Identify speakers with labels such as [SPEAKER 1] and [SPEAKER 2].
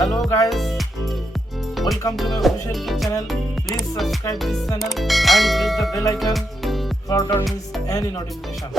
[SPEAKER 1] Hello guys, welcome to my official YouTube channel. Please subscribe this channel and press the bell icon for don't miss any notification.